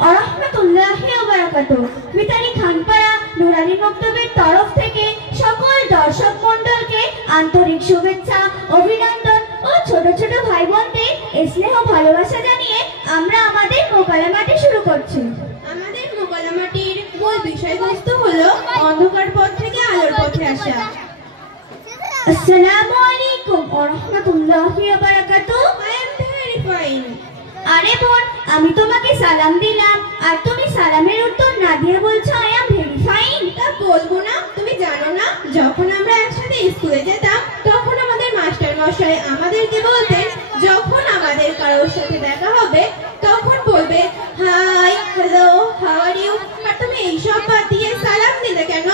ওয়া রাহমাতুল্লাহি ওয়া বারাকাতুহু। মিতালি খানপাড়া নুরানি মক্তবের তরফ থেকে সকল দর্শক মণ্ডলকে আন্তরিক শুভেচ্ছা, অভিনন্দন ও ছোট ছোট ভাই বোনদের স্নেহ ভালোবাসা জানিয়ে আমরা আমাদের মোকালামাটি শুরু করছি। আমাদের মোকালামাটির মূল বিষয়বস্তু হলো অন্ধকার পথ থেকে আলোর পথে আসা। আসসালামু আলাইকুম ওয়া রাহমাতুল্লাহি ওয়া বারাকাতুহু। I am very fine. আরে বোন, আমি তোমাকে সালাম দিলাম আর তুমি সালামের উত্তর না দিয়ে বলছো আই এম ভেরি ফাইন। তা বলবো না? তুমি জানো না, যখন আমরা একসাথে স্কুলে যেতাম তখন আমাদের মাস্টার মশাই আমাদেরকে বলতেন যখন আমাদের কারোর সাথে দেখা হবে তখন বলবে hi, hello, how are you. আর তুমি এইসব বাদ দিয়ে সালাম দিলে কেন?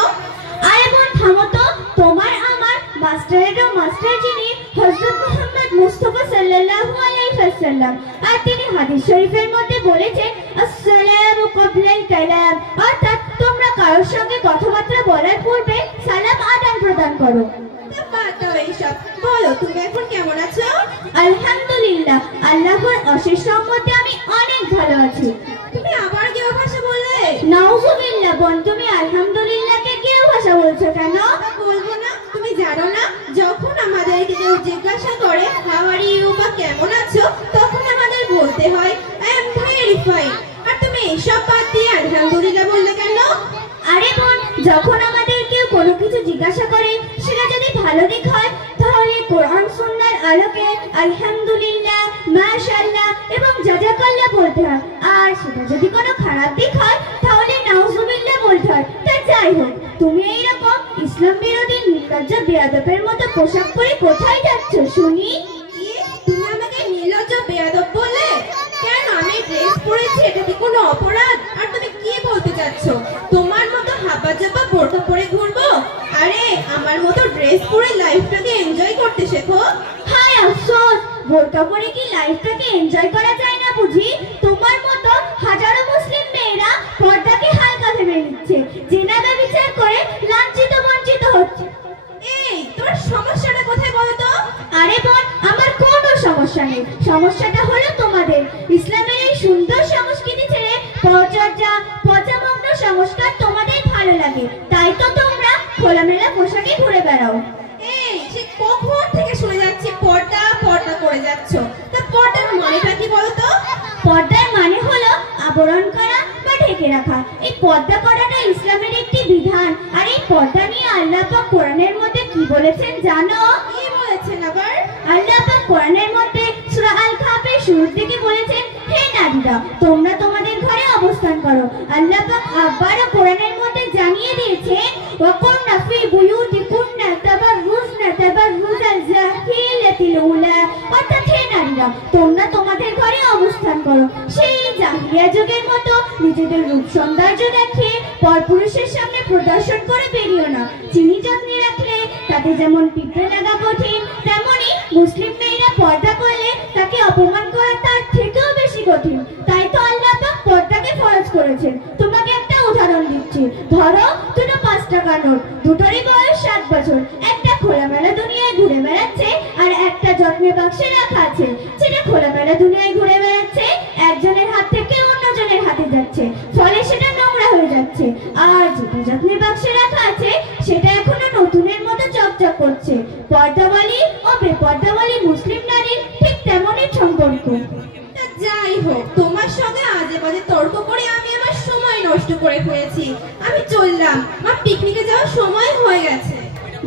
আরে বোন থামো তো, তোমার আমার মাস্টারেরও মাস্টার যিনি হযরত মুহাম্মদ মুস্তাফা সাল্লাল্লাহু আলাইহি ওয়াসাল্লাম, আর তিনি হাদিস শরীফের মধ্যে বলেছেন আসসালামু ক্বাবলাল কালাম, অর্থাৎ তোমরা কারোর সঙ্গে কথাবার্তা বলার পূর্বে সালাম আদান প্রদান করো। তা বাদ দাও এইসব, বলো তুমি এখন কেমন আছো? আলহামদুলিল্লাহ, আল্লাহর অশেষ রহমতে আমি অনেক ভালো আছি। তুমি আবার কেউ ভাষা বললে? নাউজুবিল্লাহ বোন, তুমি আলহামদুলিল্লাহকে কেউ ভাষা বলছো কেন? বলবো না? তুমি জানো না, যখন আমাদেরকে কেউ জিজ্ঞাসা করে হাউ আর ইউ বা কেমন আছো, তখন আমাদের বলতে হয় আই এম ভেরি ফাইন। আর তুমি এইসব বাদ দিয়ে আলহামদুলিল্লাহ বললে কেন? আরে বোন, যখন আমাদের কেউ কোনো কিছু জিজ্ঞাসা করে সেটা যদি ভালো দিক হয় তাহলে কোরআন সুন্নাহর আলোকে আলহামদুলিল্লাহ, মাশাআল্লাহ এবং জাযাকাল্লাহ বলতে হয়, আর সেটা যদি কোনো খারাপ দিক হয় তাহলে নাউজুবিল্লাহ বলতে হয়। তা যাই হোক, তুমি এইরকম ইসলাম বিরোধী নির্লজ্জ বেয়াদবের মতো পোশাক পরে কোথায় যাচ্ছ শুনি? তুমি আমাকে নির্লজ্জ বেয়াদব বললে কেন? আমি ড্রেস পরেছি, এটা কি কোনো অপরাধ? আর তুমি কি বলতে চাচ্ছ? তোমার মতো হাবা জাবা বোরকা পরে ঘুরবো? আরে আমার মতো ড্রেস পরে লাইফটাকে এনজয় করতে শেখো। হায় আফসোস, বোরকা পরে কি লাইফটাকে এনজয় করা যায় না বুঝি? তোমার মতো হাজারো মুসলিম মেয়েরা পর্দাকে হালকা ভেবে নিচ্ছে, জেনা ব্যভিচার করে লাঞ্ছিত বঞ্চিত হচ্ছে। এই তোমার সমস্যাটা কোথায় বলো তো? আরে বোন, আমার কোনো সমস্যা নেই, সমস্যাটা হলো তোমাদের। ইসলামের এই সুন্দর সংস্কৃতি ছেড়ে পরচর্চা, পচামগ্ন সংস্কার তোমাদের ভালো লাগে, তাই তো তোমরা খোলামেলা পোশাকে ঘুরে বেড়াও। এই সে কখন থেকে শুনে যাচ্ছি পর্দা পর্দা করে যাচ্ছ, তা পর্দার মানেটা কি বলো তো? পর্দার মানে হলো আবরণ করা বা ঢেকে রাখা। এই পর্দা করাটা ইসলামের একটি বিধান। আর এই পর্দা নিয়ে আল্লাহ পাক কোরআনের মধ্যে কি বলেছেন জানো? কি বলেছেন আবার? আল্লাহ পাক কোরআনের মধ্যে সূরা আল কাহফের শুরুর দিকে বলেছেন, হে নারীরা তোমরা তোমাদের ঘরে অবস্থান করো। আল্লাহ পাক আবারও কোরআনের মধ্যে জানিয়ে দিয়েছেন ওয়াকুন্না ফি বুয়ুতিকুন্না তাবাররুজনা তাবাররুজাল জাহিলিয়াতিল উলা, অর্থাৎ হে নারীরা তোমরা তোমাদের ঘরে অবস্থান করো, সেই জাহিলিয়া যুগের মতো নিজেদের রূপ সৌন্দর্য দেখিয়ে পরপুরুষের সামনে প্রদর্শন করে বেরিও না। চিনি যত্নে রাখলে তাতে যেমন পিঁপড়ে লাগা কঠিন, তেমনি মুসলিম মেয়েরা পর্দা করলে তাকে অপমান করা তার থেকেও বেশি কঠিন। তাই তো আল্লাহ পাক পর্দাকে ফরজ করেছেন। তোমাকে একটা উদাহরণ দিচ্ছি, ধরো দুটো 5 টাকার নোট, দুটোরই বয়স 7 বছর। একটা খোলামেলা দুনিয়ায় ঘুরে বেড়াচ্ছে আর একটা যত্নে বাক্সে রাখা আছে। যেটা খোলামেলা দুনিয়ায় ঘুরে বেড়াচ্ছে একজনের হাত থেকে অন্যজনের হাতে যাচ্ছে, ফলে সেটা নোংরা হয়ে যাচ্ছে। আর যেটা যত্নে বাক্সে রাখা আছে সেটা এখনো নতুনের মতো চকচক করছে। পর্দাওয়ালি ও বেপর্দাওয়ালি মুসলিম নারীর ঠিক তেমনই সম্পর্ক। তা যাই হোক, তোমার সঙ্গে আজে বাজে তর্ক করে আমি আমার সময় নষ্ট করে ফেলেছি। আমি চললাম, আমার পিকনিকে যাওয়ার সময় হয়ে গেছে।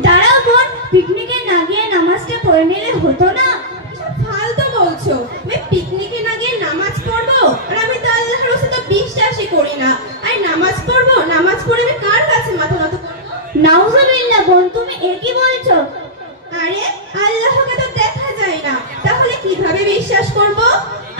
দাঁড়াও বোন, পিকনিকে না গিয়ে নামাজটা পড়ে নিলে হতো না? ফালতু বলছো? আমি পিকনিকে না গিয়ে নামাজ পড়বো? আর আমি তো আল্লাহর রাস্তায় বিশ্বাসই করি না। আর নামাজ পড়বো? নামাজ পড়ে আমি কার কাছে মাথা নত করব? নাউজুবিল্লাহ বোন, তুমি এ কি বলছো? আরে আল্লাহকে তো দেখা যায় না, তাহলে কিভাবে বিশ্বাস করব?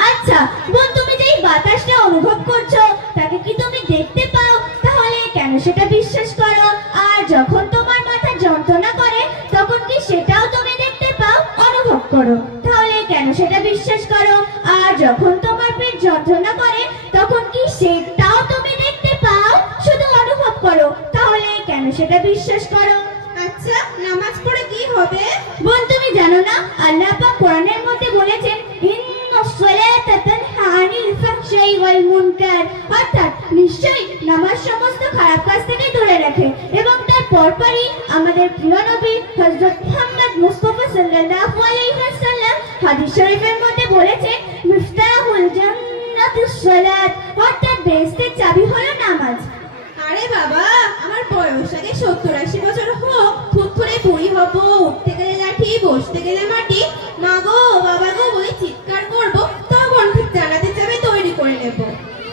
আচ্ছা বোন, তুমি যেই বাতাসটা অনুভব করছো তাকে কি তুমি দেখতে পাও? তাহলে কেন সেটা বিশ্বাস করো? আর যখন তোমার মাথা যন্ত্রণা করে তখন কি সেটাও তুমি দেখতে পাও, অনুভব করো? তাহলে কেন সেটা বিশ্বাস করো? আর যখন তোমার পেট যন্ত্রণা করে তখন কি সেটাও তুমি দেখতে পাও, শুধু অনুভব করো? তাহলে কেন সেটা বিশ্বাস করো? আচ্ছা নামাজ পড়ে কি হবে? বোন তুমি জানো না আল্লাহ পাক কোরআনের মধ্যে বলেছেন ইন্নাস সালাতা তানহা আনিল ফাহশাই ওয়াল মুনকার, অর্থাৎ নিশ্চয়ই নামাজ সমস্ত খারাপ কাজ থেকে দূরে রাখে। এবং তার পরপরই আমাদের প্রিয় নবী হযরত মুহাম্মদ মুস্তাফা সাল্লাল্লাহু আলাইহি ওয়াসাল্লাম হাদিস শরীফের মধ্যে বলেছেন, মিফতাহুল জান্নাতিস সালাত, অর্থাৎ বেহেশতের চাবি হলো নামাজ। আরে বাবা, আমার বয়স আগে 70-80 বছর হোক, থুতথুরে বুড়ি হব, উঠতে গেলে লাঠি, বসতে গেলে মাটি, মা গো বাবা গো বলে চিৎকার করব, তখন ঠিক জানাতে যাবে তৈরি করে নেব।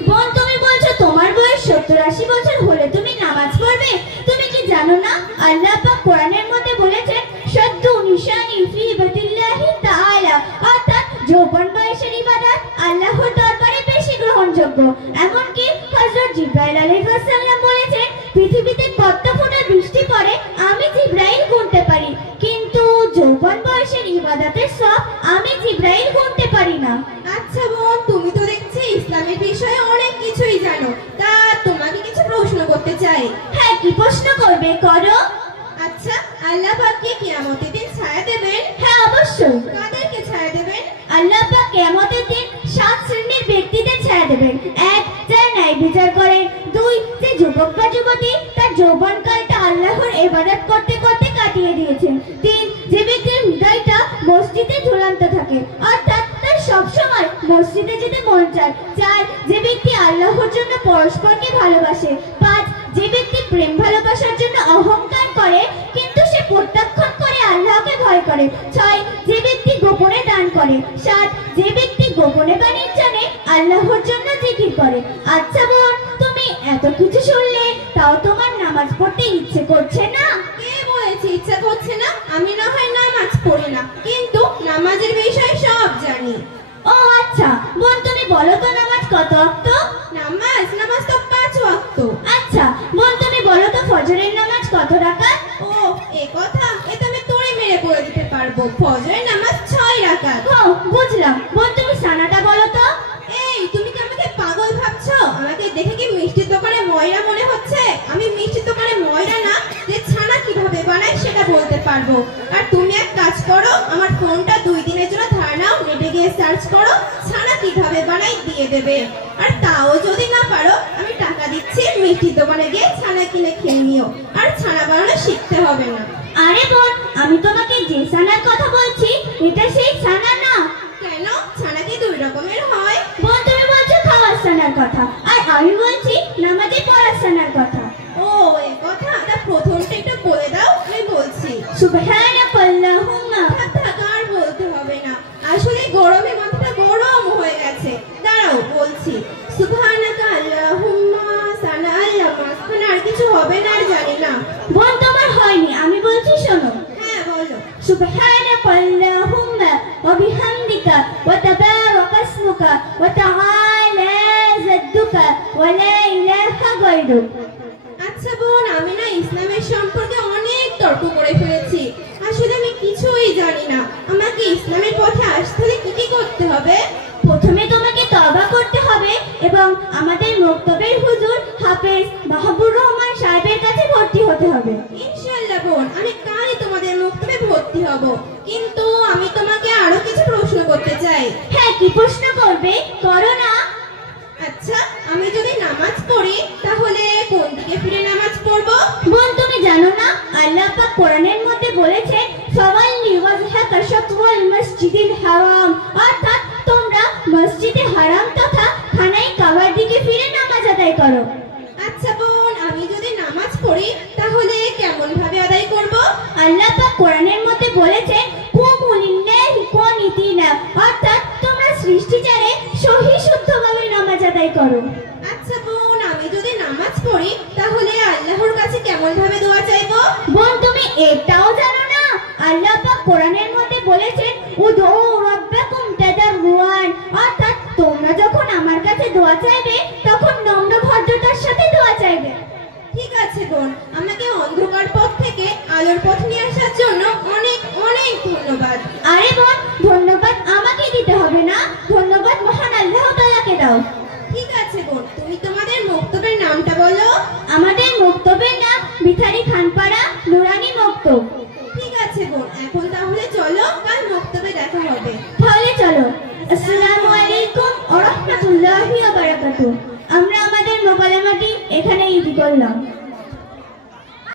বোন, তুমি বলছো তোমার বয়স 70-80 বছর হলে তুমি নামাজ পড়বে? তুমি কি জানো না আল্লাহ পাক কোরআনের মধ্যে বলেছেন, শাদ্দু নিশানি ফি ইবাদিল্লাহি তাআলা, অর্থাৎ যৌবন বয়সের ইবাদত আল্লাহর দরবারে বেশি গ্রহণযোগ্য। এমনকি হযরত জিবরাইল আলাইহিস সালাম বলেছেন, পৃথিবীতে কত ফোঁটা বৃষ্টি পড়ে আমি জিবরাইল গুনতে পারি, কিন্তু যৌবন বয়সের ইবাদতের সব আমি জিবরাইল গুনতে পারি না। আচ্ছা বোন, তুমি তো দেখছি ইসলামের বিষয়ে অনেক কিছুই জানো, তা তোমাকে কিছু প্রশ্ন করতে চাই। হ্যাঁ, কি প্রশ্ন করবে করো। আচ্ছা, আল্লাহ পাক কি কিয়ামতের দিন ছায়া দেবেন? হ্যাঁ, অবশ্যই। কাদেরকে ছায়া দেবেন? আল্লাহ পাক কিয়ামতের দিন 7 শ্রেণীর ব্যক্তিদের ছায়া দেবেন। 1, যারা ন্যায় বিচার করেন। 2, যে যুবক বা যুবতী তার যৌবনকালটা আল্লাহর ইবাদত করতে করতে কাটিয়ে দিয়েছেন। 3, যে ব্যক্তির হৃদয়টা মসজিদে ঝুলন্ত থাকে, অর্থাৎ তার সবসময় মসজিদে যেতে মন চায়। 4, যে ব্যক্তি আল্লাহর জন্য পরস্পরকে ভালোবাসে। 5, যে ব্যক্তি প্রেম ভালোবাসার জন্য অহংকার করে কিন্তু সে প্রত্যাখ্যান করে আল্লাহকে ভয় করে। 6, যে ব্যক্তি গোপনে দান করে। 7, যে ব্যক্তি গোপনে বাণীর জানে আল্লাহর জন্য জিকির করে। আচ্ছা বোন, তুমি এত কিছু শুনলে তাও তোমার নামাজ পড়তে ইচ্ছে করছে না? কে বলেছে ইচ্ছা করছে না? আমি না হয় নামাজ পড়ি না, কিন্তু নামাজের বিষয়ে সব জানি। ও আচ্ছা বোন, তুমি বলো তো নামাজ কত ওয়াক্ত? নামাজ তো 5 ওয়াক্ত। আচ্ছা বোন, তুমি বলো তো ফজরের নামাজ কত রাকাত? ও এই কথা, এটা আমি তোরে মেরে বলে দিতে পারবো। ফজরের নামাজ 6 রাকাত। ও বুঝলাম। বোন, তুমি সানাটা বলো তো। এই, তুমি কি আমাকে পাগল ভাবছো? আমাকে দেখে কি মিষ্টির দোকানে ময়রা মনে হচ্ছে? আমি মিষ্টির দোকানে ময়রা না, যে ছানা কিভাবে বানায় সেটা বলতে পারবো। আর তুমি এক কাজ করো, আমার ফোনটা 2 দিনের জন্য ধার নাও, নেটে গিয়ে সার্চ করো, ছানা কিভাবে বানাই দিয়ে দেবে। আর তাও যদি না পারো, আমি টাকা দিচ্ছি, মিষ্টির দোকানে গিয়ে ছানা কিনে খেয়ে নিও, আর ছানা বানানো শিখতে হবে না। আরে বোন, আমি তোমাকে যে সানার কথা বলছি এটা সেই সানা না। কেন? ছানা কি 2 রকমের হয়? বোন, তুমি বলছো খাওয়ার সানার কথা, আর আমি বলছি নামাজে পড়ার সানার কথা। ও এই কথা, তা প্রথমটা একটু বলে দাও, আমি বলছি। সুবহানাকাল্লাহুম্মা। থাক, আর বলতে হবে না, আসলে গরমে মাথাটা গরম হয়ে গেছে। দাঁড়াও বলছি, সুবহানাকা আল্লাহুম্মা সানা আল্লাহ, মাঝখানে আর কিছু হবে না আর জানি না। বোন, তোমার হয়নি, আমি বলছি শোনো। হ্যাঁ বলো। সুবহানাকাল্লাহুম্মা ওয়া বিহামদিকা ওয়া তাবারাকা ইসমুকা ওয়া তাআলা জাদ্দুকা ওয়া লা ইলাহা গায়রুক। আচ্ছা বোন, আমি না ইসলামের সম্পর্কে অনেক তর্ক করে ফেলেছি, আসলে আমি কিছুই জানি না। আমাকে ইসলামের পথে আসতে হলে কি কি করতে হবে? প্রথমে তোমাকে তওবা করতে হবে এবং আমাদের মক্তবের হুজুর হাফেজ মাহবুবুর রহমান সাহেবের কাছে ভর্তি হতে হবে। ইনশাআল্লাহ বোন, আমি কালই তোমাদের মক্তবে ভর্তি হব, কিন্তু আমি তোমাকে আরো কিছু প্রশ্ন করতে চাই। হ্যাঁ, কি প্রশ্ন করবে? করো না। আচ্ছা, আমি যদি নামাজ পড়ি তাহলে কোন দিকে ফিরে নামাজ পড়বো? বোন, তুমি জানো না আল্লাহ পাক কোরআনের মধ্যে বলেছেন, ফাওয়াল্লি ওয়াজহাকা শাতওয়াল মসজিদিল হারাম, অর্থাৎ তোমরা মসজিদে হারাম তথা খানায় কাবার দিকে ফিরে নামাজ আদায় করো। আচ্ছা বোন, আমি যদি নামাজ পড়ি তাহলে কেমন ভাবে আদায় করব? আল্লাহ পাক কোরআনের মধ্যে বলেছেন, কুমু লিল্লাহি কানিতিনা, অর্থাৎ তোমরা সৃষ্টিচারে সহি শুদ্ধভাবে নামাজ আদায় করো। আচ্ছা বোন, আমি যদি নামাজ পড়ি তাহলে আল্লাহর কাছে কেমন ভাবে দোয়া চাইবো? বোন, তুমি এটাও জানো না আল্লাহ পাক কোরআনের মধ্যে বলেছেন, উদউ রাব্বাকুম তাদাররুয়ান, অর্থাৎ তোমরা যখন আমার কাছে দোয়া চাইবে তখন নম্র ভদ্রতার সাথে দোয়া চাইবে। ঠিক আছে বোন, আমাকে অন্ধকার পথ থেকে আলোর পথ নিয়ে আসার জন্য অনেক অনেক ধন্যবাদ। আরে বোন, ধন্যবাদ আমাকে দিতে হবে না, ধন্যবাদ মহান আল্লাহ তাআলাকে দাও। ঠিক আছে বোন, তুমি তোমাদের মক্তবের নামটা বলো। আমাদের মক্তবের নাম বিথারি খানপাড়া নুরানি মক্তব। ঠিক আছে বোন, এখন তাহলে চলো, কাল মক্তবে দেখা হবে। তাহলে চলো। আসসালামু আলাইকুম ওয়া রাহমাতুল্লাহি ওয়া বারাকাতুহু। বারাকাতুহু। আমরা আমাদের মোকালামাটি এখানেই ইতি করলাম।